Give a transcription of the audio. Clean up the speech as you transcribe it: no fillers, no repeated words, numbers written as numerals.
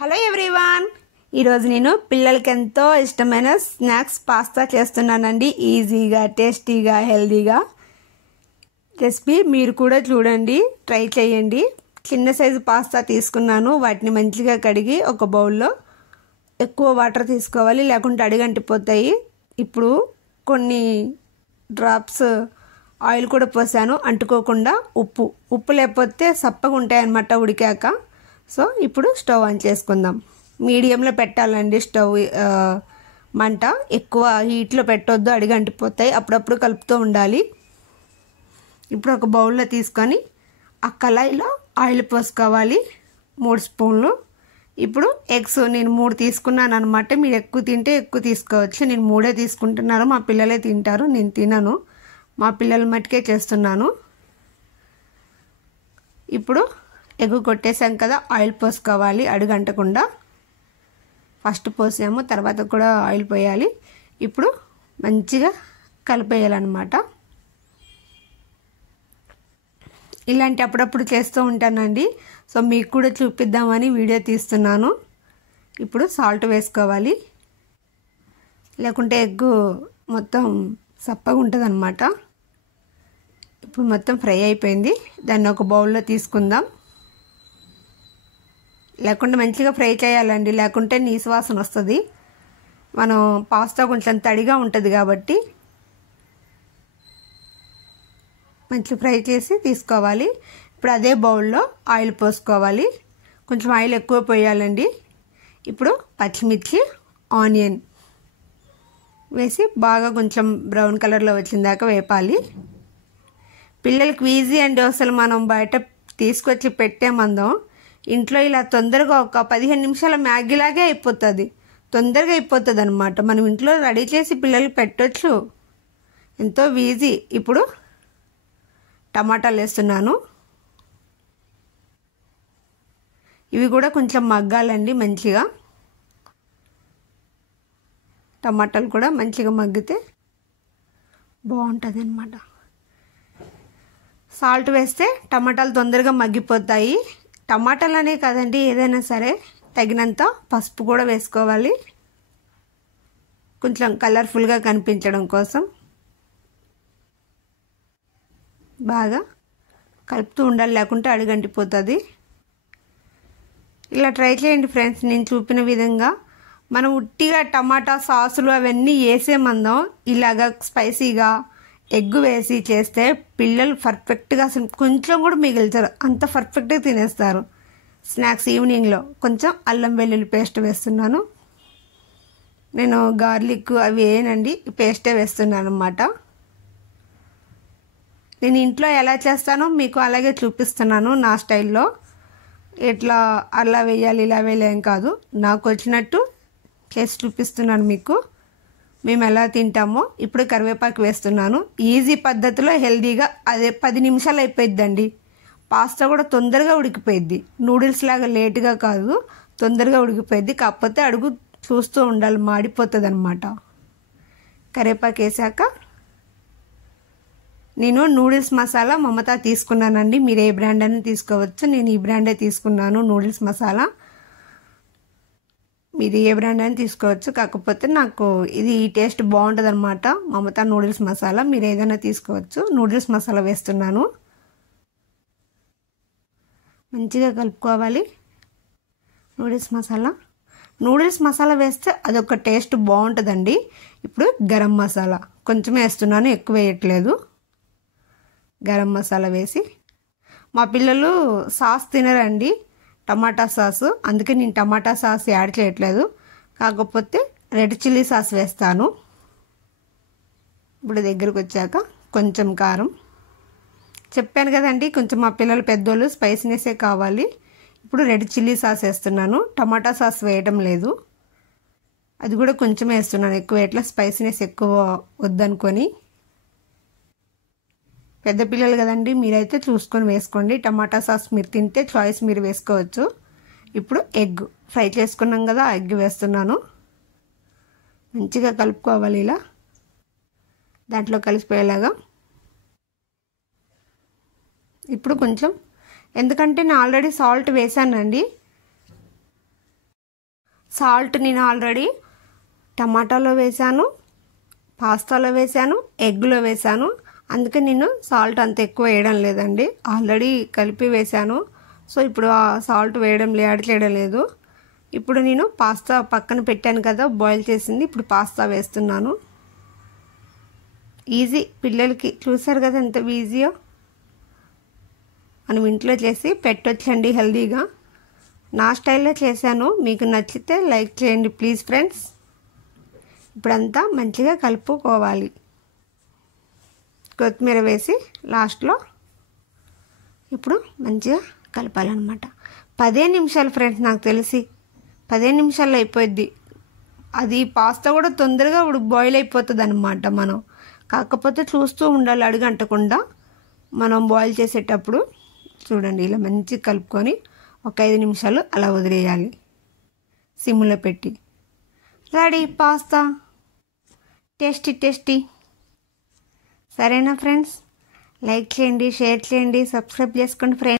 Hello everyone, ఈరోజు నేను పిల్లలకి ఎంతో ఇష్టమైన స్నాక్స్ పాస్తా చేస్తున్నానండి. ఈజీగా, టేస్టీగా, హెల్దీగా రెసిపీ మీరు కూడా చూడండి, ట్రై చేయండి. చిన్న సైజు పాస్తా తీసుకున్నాను. వాటిని మంచిగా కడిగి ఒక బౌల్లో ఎక్కువ వాటర్ తీసుకోవాలి, లేకుంటే అడిగంటిపోతాయి. ఇప్పుడు కొన్ని డ్రాప్స్ ఆయిల్ కూడా పోసాను, అంటుకోకుండా. ఉప్పు లేకపోతే సప్పగా ఉంటాయన్నమాట ఉడికాక. సో ఇప్పుడు స్టవ్ ఆన్ చేసుకుందాం. మీడియంలో పెట్టాలండి స్టవ్ మంట. ఎక్కువ హీట్లో పెట్టొద్దు, అడిగంటిపోతాయి. అప్పుడప్పుడు కలుపుతూ ఉండాలి. ఇప్పుడు ఒక బౌల్లో తీసుకొని ఆ కళాయిలో ఆయిల్ పోసుకోవాలి, 3 స్పూన్లు. ఇప్పుడు ఎగ్స్ నేను 3 తీసుకున్నాను అనమాట. మీరు ఎక్కువ తింటే ఎక్కువ తీసుకోవచ్చు. నేను 3 తీసుకుంటున్నాను. మా పిల్లలే తింటారు, నేను తినను. మా పిల్లల మట్టుకే చేస్తున్నాను. ఇప్పుడు ఎగ్ కొట్టేసాం కదా, ఆయిల్ పోసుకోవాలి అడుగంటకుండా. ఫస్ట్ పోసాము, తర్వాత కూడా ఆయిల్ పోయాలి. ఇప్పుడు మంచిగా కలిపేయాలన్నమాట. ఇలాంటి అప్పుడప్పుడు చేస్తూ ఉంటానండి. సో మీకు కూడా చూపిద్దామని వీడియో తీస్తున్నాను. ఇప్పుడు సాల్ట్ వేసుకోవాలి, లేకుంటే ఎగ్ మొత్తం సప్పగా ఉంటుంది అన్నమాట. ఇప్పుడు మొత్తం ఫ్రై అయిపోయింది. దాన్ని ఒక బౌల్లో తీసుకుందాం. లేకుంటే మంచిగా ఫ్రై చేయాలండి, లేకుంటే నీసు వాసన వస్తుంది. మనం పాస్తా కొంచెం తడిగా ఉంటుంది కాబట్టి మంచిగా ఫ్రై చేసి తీసుకోవాలి. ఇప్పుడు అదే బౌల్లో ఆయిల్ పోసుకోవాలి. కొంచెం ఆయిల్ ఎక్కువ పోయాలండి. ఇప్పుడు పచ్చిమిర్చి, ఆనియన్ వేసి బాగా కొంచెం బ్రౌన్ కలర్లో వచ్చిన దాకా వేపాలి. పిల్లలకి ఈజీ అండి. అసలు మనం బయట తీసుకొచ్చి పెట్టేమందం, ఇంట్లో ఇలా తొందరగా ఒక 15 నిమిషాల మ్యాగీలాగే అయిపోతుంది. తొందరగా అయిపోతుంది అనమాట. మనం ఇంట్లో రెడీ చేసి పిల్లలకి పెట్టొచ్చు, ఎంతో ఈజీ. ఇప్పుడు టమాటాలు వేస్తున్నాను. ఇవి కూడా కొంచెం మగ్గాలండి మంచిగా. టమాటాలు కూడా మంచిగా మగ్గితే బాగుంటుంది అన్నమాట. సాల్ట్ వేస్తే టమాటాలు తొందరగా మగ్గిపోతాయి. టమాటాలు అనే కాదండి, ఏదైనా సరే. తగినంత పసుపు కూడా వేసుకోవాలి, కొంచెం కలర్ఫుల్గా కనిపించడం కోసం. బాగా కలుపుతూ ఉండాలి, లేకుంటే అడుగంటిపోతుంది. ఇలా ట్రై చేయండి ఫ్రెండ్స్, నేను చూపిన విధంగా. మనం ఉట్టిగా టమాటా సాసులు అవన్నీ వేసేమందాం, ఇలాగా స్పైసీగా ఎగ్ వేసి చేస్తే పిల్లలు పర్ఫెక్ట్గా, అసలు కొంచెం కూడా మిగిల్చారు, అంత పర్ఫెక్ట్గా తినేస్తారు. స్నాక్స్ ఈవినింగ్లో కొంచెం అల్లం వెల్లుల్లి పేస్ట్ వేస్తున్నాను. నేను గార్లిక్ అవి వేయనండి, పేస్టే వేస్తున్నాను అన్నమాట. నేను ఇంట్లో ఎలా చేస్తానో మీకు అలాగే చూపిస్తున్నాను, నా స్టైల్లో. ఎట్లా అలా వేయాలి ఇలా వేయలేం కాదు, నాకు వచ్చినట్టు చేసి చూపిస్తున్నాను మీకు, మేము ఎలా తింటామో. ఇప్పుడు కరివేపాకు వేస్తున్నాను. ఈజీ పద్ధతిలో హెల్దీగా, అదే 10 నిమిషాలు అయిపోయిద్దండి. పాస్తా కూడా తొందరగా ఉడికిపోయిద్ది. నూడిల్స్ లాగా లేటుగా కాదు, తొందరగా ఉడికిపోయిద్ది. కాకపోతే అడుగు చూస్తూ ఉండాలి, మాడిపోతుంది అనమాట. కరివేపాకు వేసాక నేను నూడిల్స్ మసాలా మమతా తీసుకున్నానండి. మీరు ఏ బ్రాండ్ అయినా తీసుకోవచ్చు. నేను ఈ బ్రాండే తీసుకున్నాను, నూడిల్స్ మసాలా. మీరు ఏ బ్రాండ్ అయినా తీసుకోవచ్చు, కాకపోతే నాకు ఇది ఈ టేస్ట్ బాగుంటుంది అనమాట, మమతా నూడిల్స్ మసాలా. మీరు ఏదైనా తీసుకోవచ్చు. నూడిల్స్ మసాలా వేస్తున్నాను. మంచిగా కలుపుకోవాలి. నూడిల్స్ మసాలా వేస్తే అదొక టేస్ట్ బాగుంటుందండి. ఇప్పుడు గరం మసాలా కొంచెం వేస్తున్నాను, ఎక్కువ వేయట్లేదు. గరం మసాలా వేసి, మా పిల్లలు సాస్ తినరండి, టమాటా సాసు, అందుకే నేను టమాటా సాస్ యాడ్ చేయట్లేదు. కాకపోతే రెడ్ చిల్లీ సాస్ వేస్తాను. ఇప్పుడు దగ్గరకు వచ్చాక కొంచెం కారం. చెప్పాను కదండి, కొంచెం మా పిల్లలు పెద్దోళ్ళు స్పైసీనెస్సే కావాలి. ఇప్పుడు రెడ్ చిల్లీ సాస్ వేస్తున్నాను, టమాటా సాస్ వేయడం లేదు. అది కూడా కొంచెం వేస్తున్నాను, ఎక్కువ ఎట్లా స్పైసీనెస్ ఎక్కువ వద్దనుకొని. పెద్ద పిల్లలు కదండి, మీరైతే చూసుకొని వేసుకోండి. టమాటా సాస్ మీరు తింటే చాయిస్ మీరు వేసుకోవచ్చు. ఇప్పుడు ఎగ్ ఫ్రై చేసుకున్నాం కదా, ఆ ఎగ్ వేస్తున్నాను. మంచిగా కలుపుకోవాలి ఇలా, దాంట్లో కలిసిపోయేలాగా. ఇప్పుడు కొంచెం, ఎందుకంటే నేను ఆల్రెడీ సాల్ట్ వేసానండి, సాల్ట్ నేను ఆల్రెడీ టమాటాలో వేసాను, పాస్తాలో వేసాను, ఎగ్లో వేసాను. అందుకే నేను సాల్ట్ అంత ఎక్కువ వేయడం లేదండి, ఆల్రెడీ కలిపి వేసాను. సో ఇప్పుడు ఆ సాల్ట్ యాడ్ చేయడం లేదు. ఇప్పుడు నేను పాస్తా పక్కన పెట్టాను కదా బాయిల్ చేసింది, ఇప్పుడు పాస్తా వేస్తున్నాను. ఈజీ, పిల్లలకి చూసారు కదా ఎంత ఈజీయో. మనం ఇంట్లో చేసి పెట్టొచ్చండి హెల్దీగా. నా స్టైల్లో చేశాను, మీకు నచ్చితే లైక్ చేయండి ప్లీజ్ ఫ్రెండ్స్. ఇప్పుడంతా మంచిగా కలుపుకోవాలి. కొత్తిమీర వేసి లాస్ట్లో ఇప్పుడు మంచిగా కలపాలన్నమాట. 15 నిమిషాలు ఫ్రెండ్స్, నాకు తెలిసి 15 నిమిషాల్లో అయిపోద్ది. అది పాస్తా కూడా తొందరగా బాయిల్ అయిపోతుంది అన్నమాట. మనం కాకపోతే చూస్తూ ఉండాలి అడుగంటకుండా. మనం బాయిల్ చేసేటప్పుడు చూడండి ఇలా మంచిగా కలుపుకొని ఒక 5 నిమిషాలు అలా వదిలేయాలి సిమ్లో పెట్టి. Ready pasta, tasty. సరేనా ఫ్రెండ్స్? లైక్ చేయండి, షేర్ చేయండి, సబ్స్క్రైబ్ చేసుకోండి ఫ్రెండ్స్.